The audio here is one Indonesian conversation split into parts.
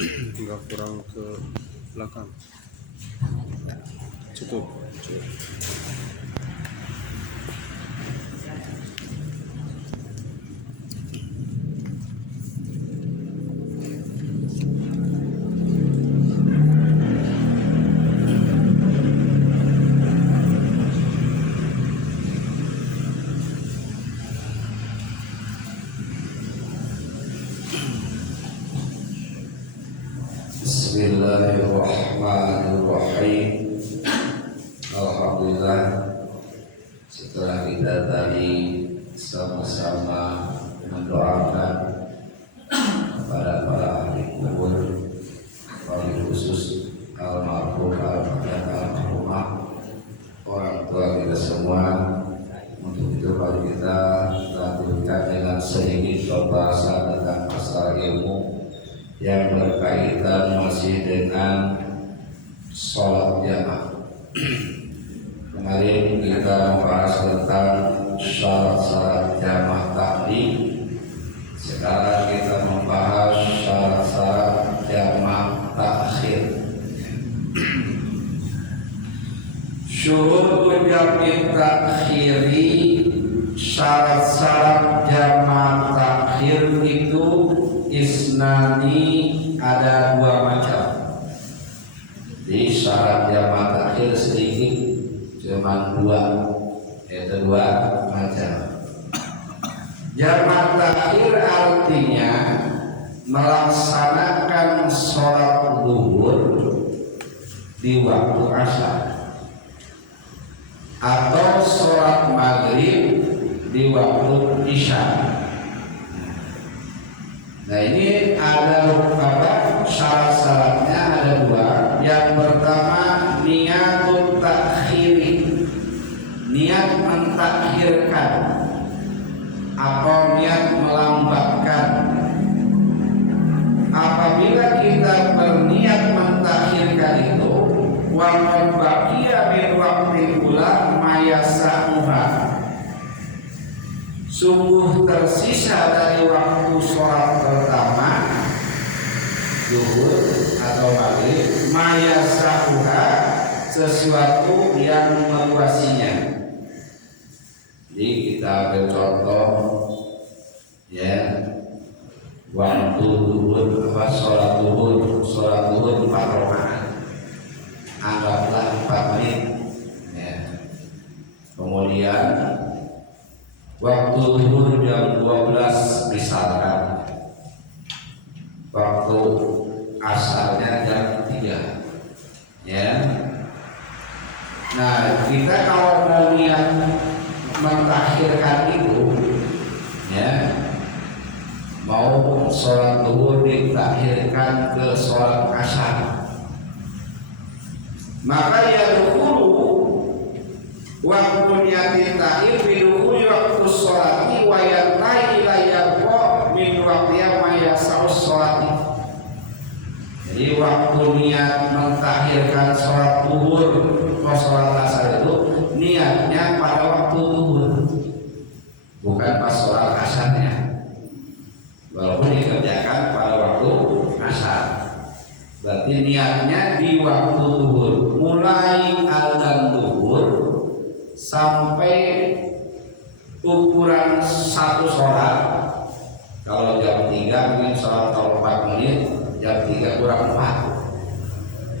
Nggak kurang ke belakang. Cukup. Bismillahirrahmanirrahim. Alhamdulillah, setelah kita tadi sama-sama mendoakan kepada para ahli kubur, paling khusus almarhum almarhumah orang tua kita semua. Untuk itu kalau kita lanjutkan dengan sedikit pembahasan tentang masalah ilmu yang berkaitan masih dengan sholat jamaah. Kemarin kita membahas tentang syarat-syarat jamaah takdim. Sekarang kita membahas syarat-syarat jamaah takhir. Syurut jam'i takhiri, syarat-syarat jamaah takhir itu isnani, ada dua macam. Di syarat jamaah takhir sedikit, cuma dua, yaitu dua macam. Jamaah takhir artinya melaksanakan sholat zuhur di waktu asar atau sholat maghrib di waktu isya. Nah, ini ada syarat-syaratnya ada dua. Yang pertama niatut takhiri, niat mentakhirkan atau niat melambatkan. Apabila kita berniat mentakhirkan itu, wa baqiya min waqtil ula mayasamuha, sungguh tersisa dari waktu sholat pertama zuhur atau maghrib mayasamuha, sesuatu yang meluasinya. Jadi kita ambil contoh ya, waktu zuhur sholat zuhur 4 rakaat, anggaplah 4 menit ya. Kemudian waktu zuhur jam 12 misalkan, waktu asarnya jam 3 ya. Nah, kita kalau mau niat mentakhirkan itu ya, mau sholat zuhur ditakhirkan ke sholat asar, maka ya dulu waktu niatin takhir bidukhuli waktu sholati wa yantahi ila yabqa min waqtiya ma yasaus sholati. Jadi waktu niat mentakhirkan sholat zuhur atau sholat asar itu niatnya pada waktu zuhur, bukan pas sholat asarnya, walaupun dikerjakan pada waktu asar. Berarti niatnya di waktu zuhur, mulai azan zuhur sampai ukuran satu sholat. Kalau jam 3 mungkin sholat 4 menit, jam 3 kurang 4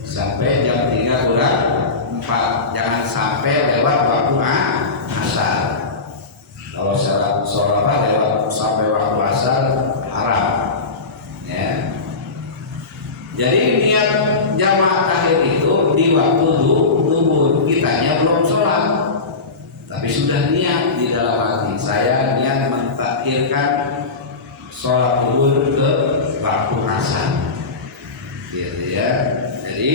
sampai jam 3 kurang 4, jangan sampai lewat waktu asar. Kalau sholat lewat sampai waktu asar haram ya. Jadi niat jamaah takhir itu di waktu zuhur, kitanya belum sholat tapi sudah niat di dalam hati, saya niat mentakhirkan sholat zuhur ke waktu asar gitu ya. Jadi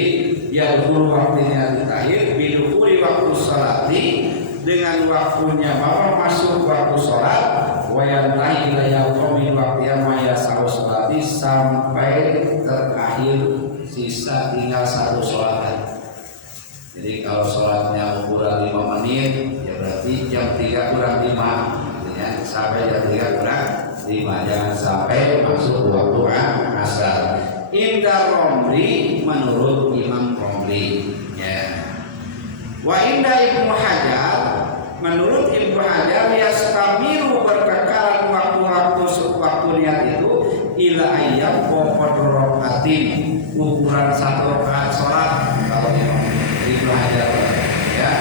ya dulu waktunya takhir bidukuli waktu sholati, dengan waktunya bahwa masuk waktu sholat, wayantai ilayah min waktiya maya sholati, sampai terakhir sisa tinggal satu sholat. Jadi kalau sholatnya ukuran 5 menit, ya berarti jam 3 kurang 5 ya, sampai jam 3 kurang 5, jangan sampai masuk waktu asar. Indah menurut Imam Romli ya. Wa inda Ibnu Hajar, menurut Ibnu Hajar yastamiru berkekalan waktu niat itu ila ayyam qadrokatin, ukuran 1 rakaat salat kalau Ibnu Hajar ya.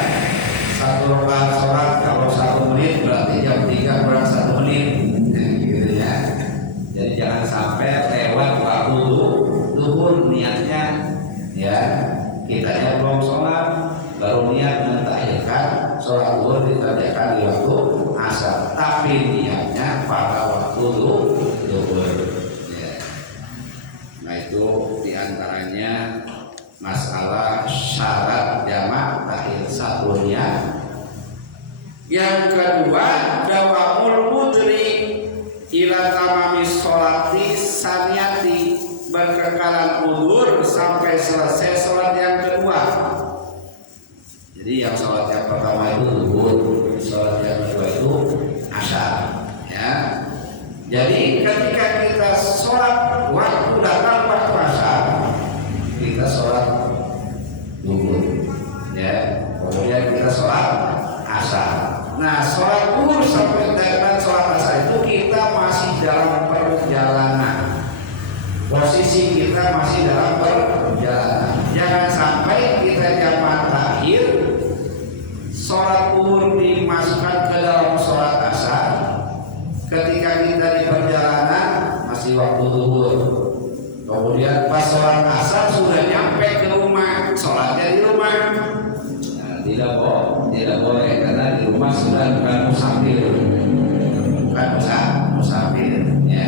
1 rakaat salat kalau 1 menit berarti jam 3 kurang 1 menit gitu ya. Jadi jangan sampai lewat waktu zuhur niatnya ya. Kitanya belum sholat baru niat mentahirkan sholat zuhur dikerjakan di waktu asar, tapi niatnya pada waktu zuhur ya. Nah itu diantaranya masalah syarat jamak takhir satu niat. Yang kedua dawamul mudri ila tamamis sholati saniyati, berkekalan udur sampai selesai sholat yang kedua. Jadi yang sholat yang pertama itu zuhur, sholat yang kedua itu asar ya. Jadi ketika kita sholat waktu datang waktu asar, kita sholat zuhur ya, kemudian kita sholat asar. Nah sholat zuhur sampai dengan sholat asar itu kita masih dalam perjalanan, posisi kita masih dalam perjalanan. Jangan sampai kita jamak takhir sholat zuhur dimasukkan ke dalam sholat asar ketika kita di perjalanan masih waktu zuhur, kemudian pas sholat asar sudah nyampe ke rumah, sholatnya di rumah. Nah, tidak boleh karena di rumah sudah bukan musafir, bukan musafir ya.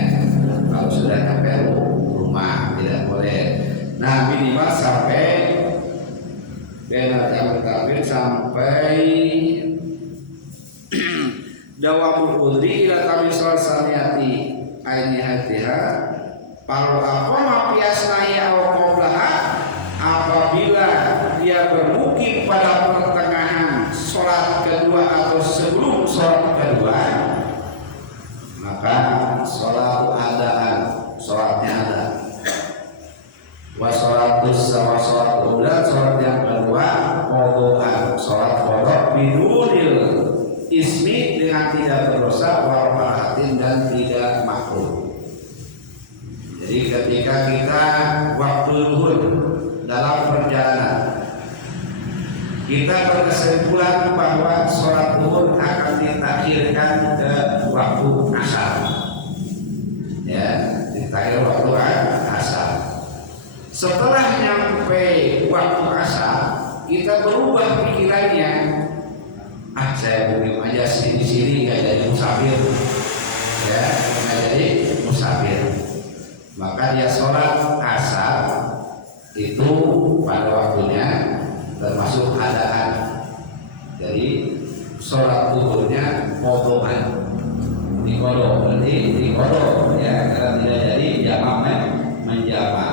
Kalau sudah nyampe rumah tidak boleh. Nah minimal sampai yang terakhir sampai dawamul udri ila tamisal saniyati aini hatiha paru aqama piasnaya aw qablaha, apabila dia bermukim pada pertengahan sholat kedua atau sebelum sholat kedua, maka sholat adaan, sholatnya ada. Wa sholatus sama sholat udah, sholat yang kedua qodaan, sholat qodok bidunil ismi, dengan tidak berdosa, wal marahatin dan tidak makruh. Jadi ketika kita waktu zuhur dalam perjalanan, kita berkesimpulan bahwa sholat zuhur akan ditakhirkan ke waktu asar ya, ditakhir waktu asar. Setelah nyampe waktu asar, kita berubah pikirannya, saya mukim aja sini nggak jadi musafir ya, nggak jadi musafir. Maka dia sholat asar itu pada waktunya termasuk adaan. Jadi sholat zuhurnya qodohan, dikodok, berarti dikodok ya, karena tidak jadi jamak menjamak.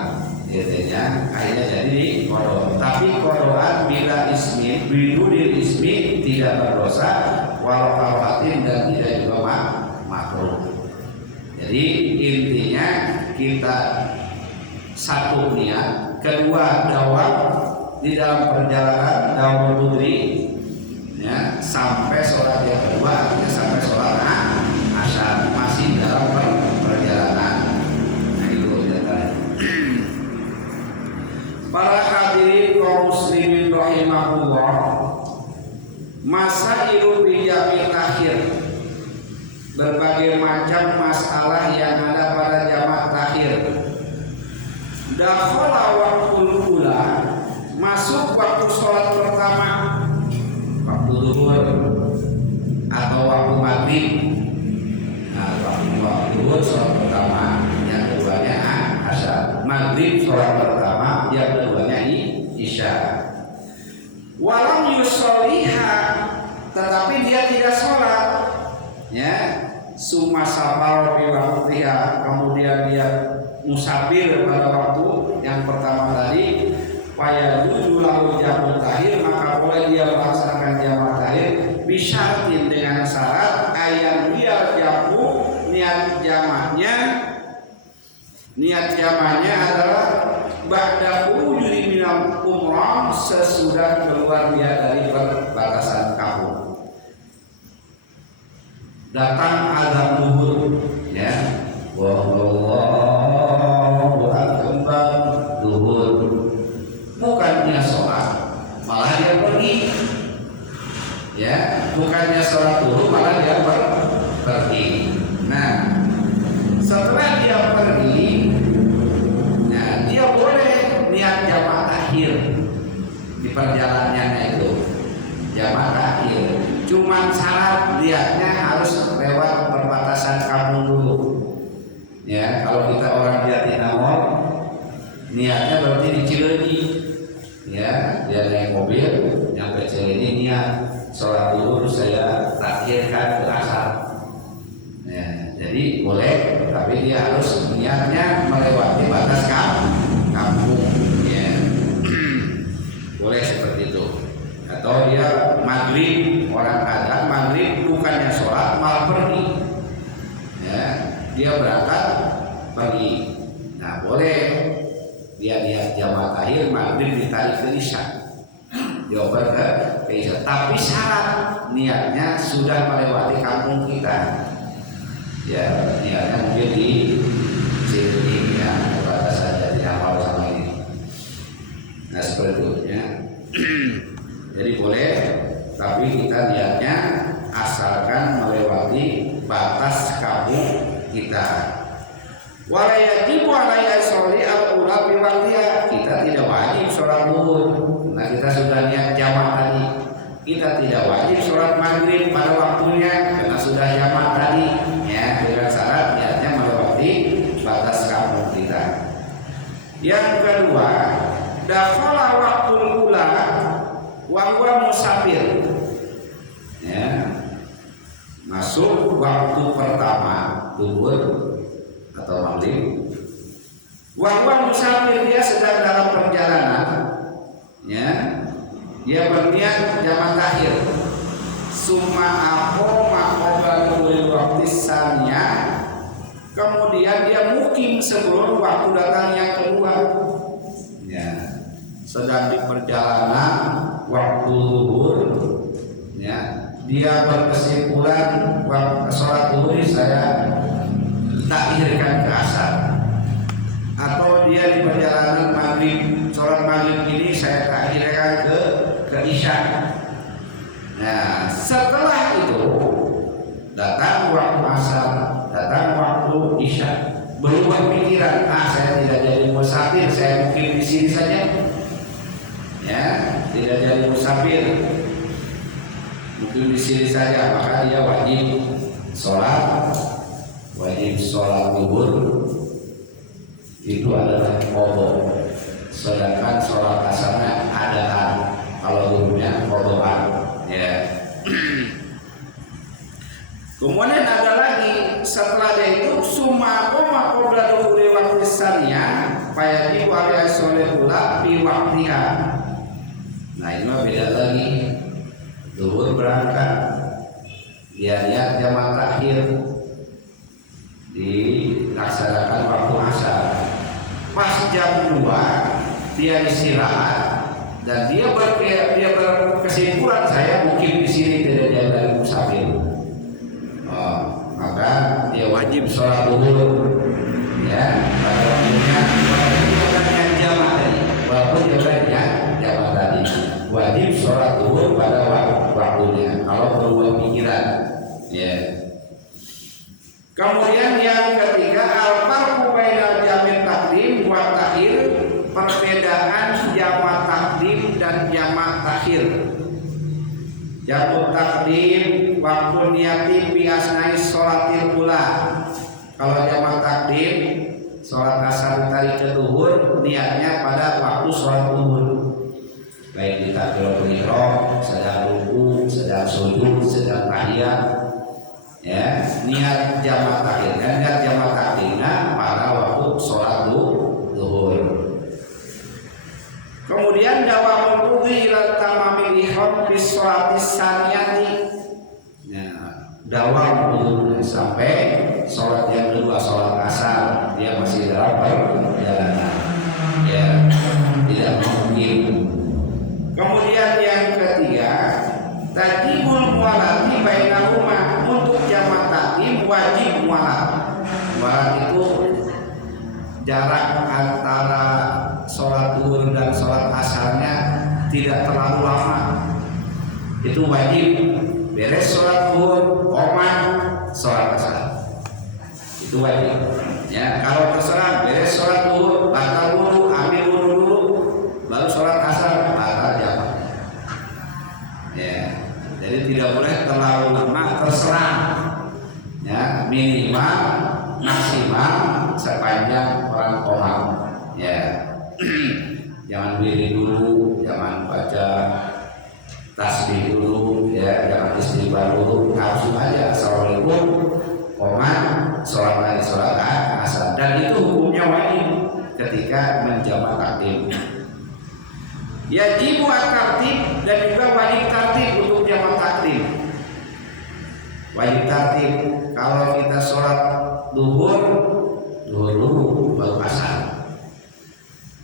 Biasanya akhirnya jadi kodok, tapi kodokan bila ismi, bidunil ismi, tidak berdosa, walau kawatin dan tidak juga makruh. Jadi intinya kita satu niat, kedua dawam di dalam perjalanan dawam mudri ya, sampai sholat yang kedua, artinya sampai sholat asar masih dalam perjalanan. Nah itu para hadirin kaum muslimin rahimahullah, masailu bijamil akhir, berbagai macam masalah yang ada pada jamak takhir. Dakhala waqtul ula, masuk waktu sholat pertama, waktu zuhur atau waktu maghrib. Nah, waktu zuhur sholat pertama, yang keduanya asar. Maghrib sholat pertama, yang keduanya isya. Walam yusoliha, tetapi dia tidak sholat ya, summa safar fi waqtiha, kemudian dia musafir pada waktu yang pertama tadi, fayajuzu lahu jamu tahir, maka boleh dia melaksanakan jamak tahir bisyartin, dengan syarat ayat dia jamu, niat jamaknya adalah ba'da umrah sesudah keluar dia dari perbatasan kampung. Datang azan zuhur, ya, wallahu akbar, zuhur. Bukannya sholat, malah dia pergi. Ya, bukannya sholat dulu, malah dia pergi. Nah, setelah dia pergi, nah dia boleh niat jamaah akhir di perjalanannya itu, jamaah akhir. Cuman syarat niatnya harus lewat perbatasan kampung dulu. Ya, kalau kita orang Jatinangor, niatnya berarti di Cileunyi. Ya, dia naik mobil nyampe Cileunyi, niat sholat dulu saya takhirkan ke asar. Ya, jadi boleh, tapi dia harus niatnya melewati batas kampung. Ya. Boleh seperti itu. Atau dia maghrib, orang adzan maghrib bukannya sholat malah pergi. Ya, dia berangkat pergi. Nah, boleh dia niat jamaah akhir maghrib ditarik ke isya. Dioper ke isya. Tapi syarat niatnya sudah melewati kampung kita. Ya, niatnya mungkin di sini ya, perbatasan Jatinangor sama ini. Nah, seperti itu ya. Jadi boleh, tapi kita niatnya asalkan melewati batas kampung kita. Wala yajibu alaihi sholli al-ula bi waqtiha. Kita tidak wajib sholat zuhur. Nah, kita sudah niat jamaah tadi. Kita tidak wajib sholat maghrib pada waktunya karena sudah jamaah tadi. Ya, dengan syarat niatnya melewati batas kampung kita. Yang kedua, dakhala waqtul ula wa huwa musafir. Ya. Masuk waktu pertama zuhur atau maghrib. Wa huwa musafir, dia sedang dalam perjalanan. Ya. Dia berniat jamaah takhir. Summa aqama qabla waqti saniyah. Kemudian dia mukim sebelum waktu datang yang kedua. Ya. Sedang di perjalanan waktu zuhur, ya, dia berkesimpulan waktu sholat zuhur saya takhirkan ke asar. Atau dia di perjalanan maghrib, sholat maghrib ini saya takhirkan ke isya. Nah, setelah itu datang waktu asar, datang waktu isya, berubah pikiran, saya tidak jadi musafir, saya mungkin di sini saja. Ya, tidak jadi musafir, mungkin di sini saja, maka dia wajib sholat zuhur. Itu adalah qadha. Sedangkan sholat asarnya adaan, kalau zuhurnya qadhaan. Ya. Kemudian ada lagi setelah dia itu summa qoma qabla dhuhuri waqti saniyah fayati wa ala sholihula fi waqtiha. Nah, ini mah beda lagi. Zuhur berangkat, dia niat jamaah takhir, dilaksanakan waktu asar. Pas jam 2 dia istirahat dan dia berkesimpulan saya mungkin di sini tidak jadi musafir. Maka dia wajib sholat zuhur. Ya, pada waktunya bukan jamaah tadi, walaupun dia jamaah tadi wajib sholat zuhur pada waktunya. Kalau berubah pikiran, ya. Kemudian yang ketiga, al-farqu bainal jami' taqdim wa ta'khir, perbedaan jama' taqdim dan jama' takhir. Jamu taqdim waktu niati fi asnai sholatil ula. Kalau jama' taqdim sholat asar tadi ke zuhur, niatnya pada waktu sholat zuhur. Baik di takbiratul ihram, sedang ruku, sedang sujud, sedang tahiyat. Ya, niat jamaah takhir kan, niat jamaah takhirnya pada waktu sholat zuhur. Kemudian dawamul wudhu ila tamamil ihram fi sholati saniyati. Ya, dawam wudhu sampai sholat yang kedua, sholat asar, dia masih dalam perjalanan. Ya, tidak mau wajib. Kemudian yang ketiga, tajibul mualati bainahuma, untuk jamak takdim wajib mualat. Mualat itu jarak antara sholat zuhur dan sholat asarnya tidak terlalu lama. Itu wajib. Beres sholat zuhur, komat sholat asar. Itu wajib. Ya, kalau terserah beres sholat zuhur, batal wudu, ambil wudu dulu, baru sholat asar, batal jamak. Ya, jadi tidak boleh terlalu lama, terserah. Ya, minimal, maksimal sepanjang orang komat. Ya, jangan berdiri dulu, jangan baca tasbih dulu, ya, jangan istighfar dulu, langsung aja assalamualaikum, komat, sholat lagi sholat asar. Dan itu hukumnya wajib ketika menjamak takdim. Yajibu at-tartib, dan juga wajib tartib untuk jamak takdim. Wajib tartib, kalau kita sholat zuhur dulu baru asar.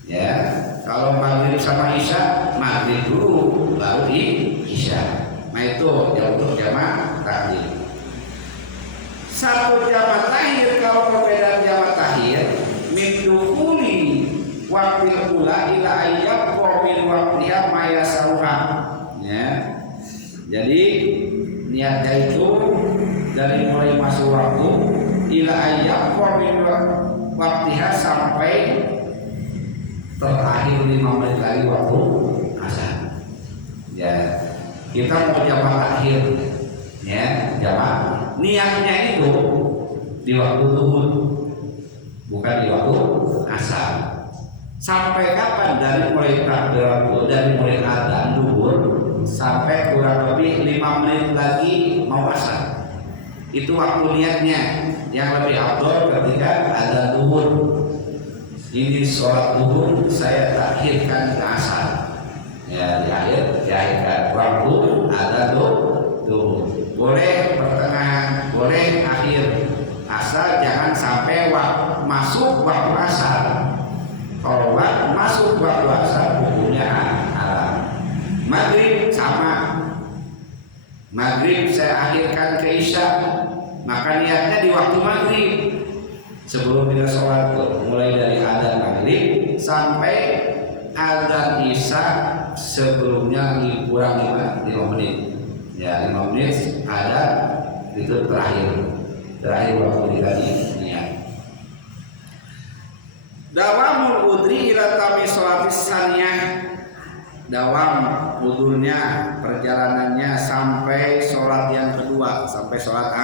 Ya, kalau maghrib sama isya, maghrib dulu baru isya. Nah itu yang untuk jamak takdim. Satu jamak takhir, kalau perbedaan jamak takhir, min dukhuli waqtil ula ila ayyab wa min waqtiha ma yasaruha. Ya. Jadi niatnya itu dari mulai masuk waktu ila ayyab wa min waqtiha sampai terakhir 5 menit lagi waktu asar. Ya, kita mau jamak takhir, ya, jamak. Niatnya itu di waktu zuhur, bukan di waktu asar. Sampai kapan? Dari mulai takbiratul, dari mulai adzan zuhur sampai kurang lebih 5 menit lagi mau asar. Itu waktu niatnya. Yang lebih afdal ketika adzan zuhur. Ini sholat zuhur saya takhirkan ke asar. Ya, diakhirkan waktu adzan zuhur. Boleh pertengahan, boleh akhir, asal jangan sampai masuk waktu asar. Kalau masuk waktu asar hukumnya haram. Maghrib sama, maghrib saya akhirkan ke isya, maka niatnya di waktu maghrib. Sebelum kita sholat, mulai dari adzan maghrib sampai adzan isya, sebelumnya kurang 5 menit. Ya, 5 menit ada itu terakhir waktu kita niat. Dawamul udri ila tami sholatis saniyah, dawam udurnya, perjalanannya sampai sholat yang kedua, sampai sholat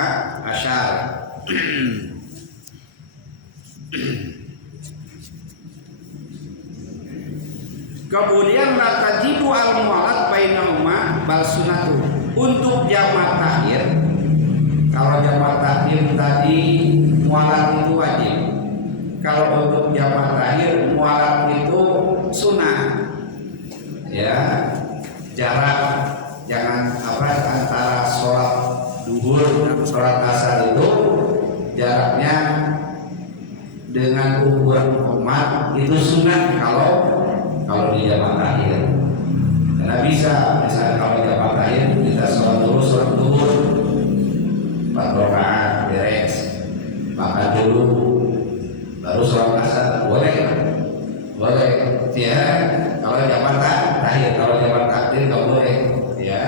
asyar. Kemudian latajibu al-mu'alat bainahuma bal sunatu. Untuk jamak takhir, kalau jamak takhir tadi mu'alat itu wajib. Kalau untuk jamak takhir mu'alat itu sunnah. Ya, jarak jangan antara sholat duhur dan sholat asar itu jaraknya dengan ukuran umat itu sunnah kalau di jamak takhir. Karena bisa, misalnya kalau jamak takhir kita sholat duhur 4 rakaat beres, makan dulu, baru sholat asar, boleh. Ya, kalau jamak takhir, kalau jamak takdir nggak boleh. Ya,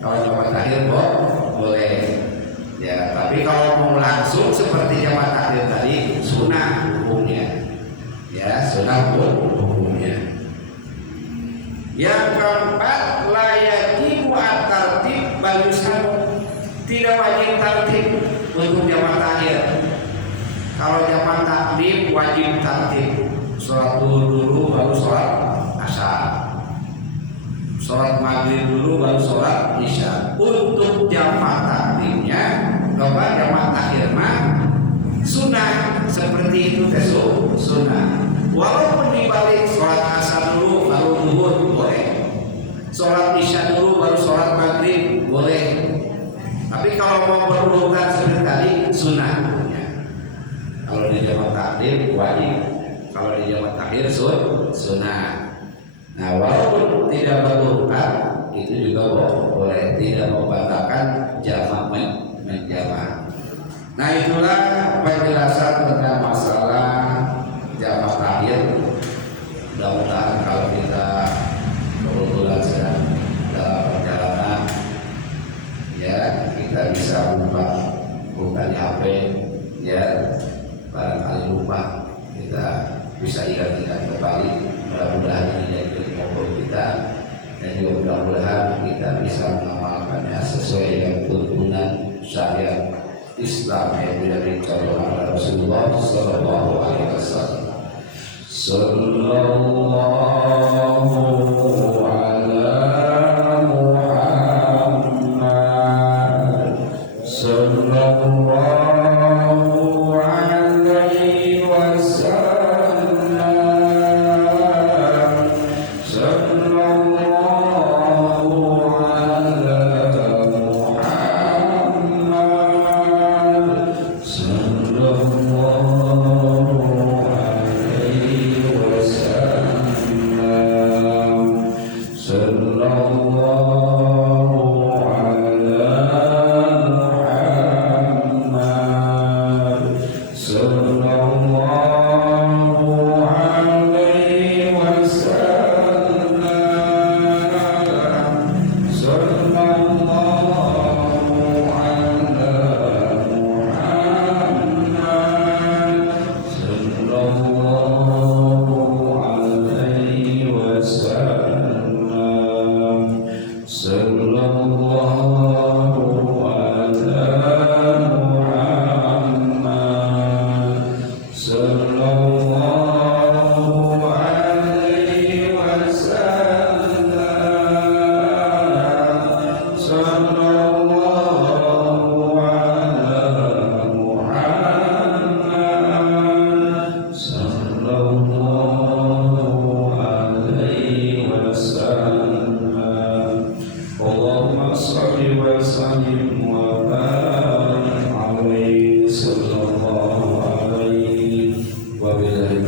kalau jamak takhir boleh. Ya, tapi kalau mau langsung seperti jamak takdir tadi, sunnah hukumnya. Ya, sunnah hukumnya. Yang keempat, la yajibu at-tartib bal yusannu, tidak wajib tartib untuk jamak takhir. Kalau jamak takdim wajib tartib, sholat zuhur dulu baru sholat asar, sholat maghrib dulu baru sholat isya. Untuk jamak takdimnya, jamak takhir mah sunnah, seperti itu sunnah. Walaupun dibalik sholat asar dulu baru zuhur boleh, sholat isya dulu baru sholat maghrib boleh. Tapi kalau mau berurutan seperti tadi sunnah. Kalau di jamak takdim wajib, kalau di jamak takhir sunnah. Nah, walaupun tidak berhubungan itu juga boleh, tidak membatalkan jamak menjamak. Nah, itulah penjelasan tentang masalah jamak akhir. Mudah-mudahan kalau kita kebetulan sedang dalam perjalanan, ya kita bisa buka di HP, ya barangkali lupa kita bisa ingat-ingat kembali. Mudah-mudahan ini jadi pokok kita, dan juga mudah-mudahan kita bisa mengamalkannya sesuai dengan tuntunan syariat Islam yang dari contoh Rasulullah Sallallahu Alaihi Wasallam. Sallallahu ala Muhammad sallallahu alaihi wasallam. Wabillahi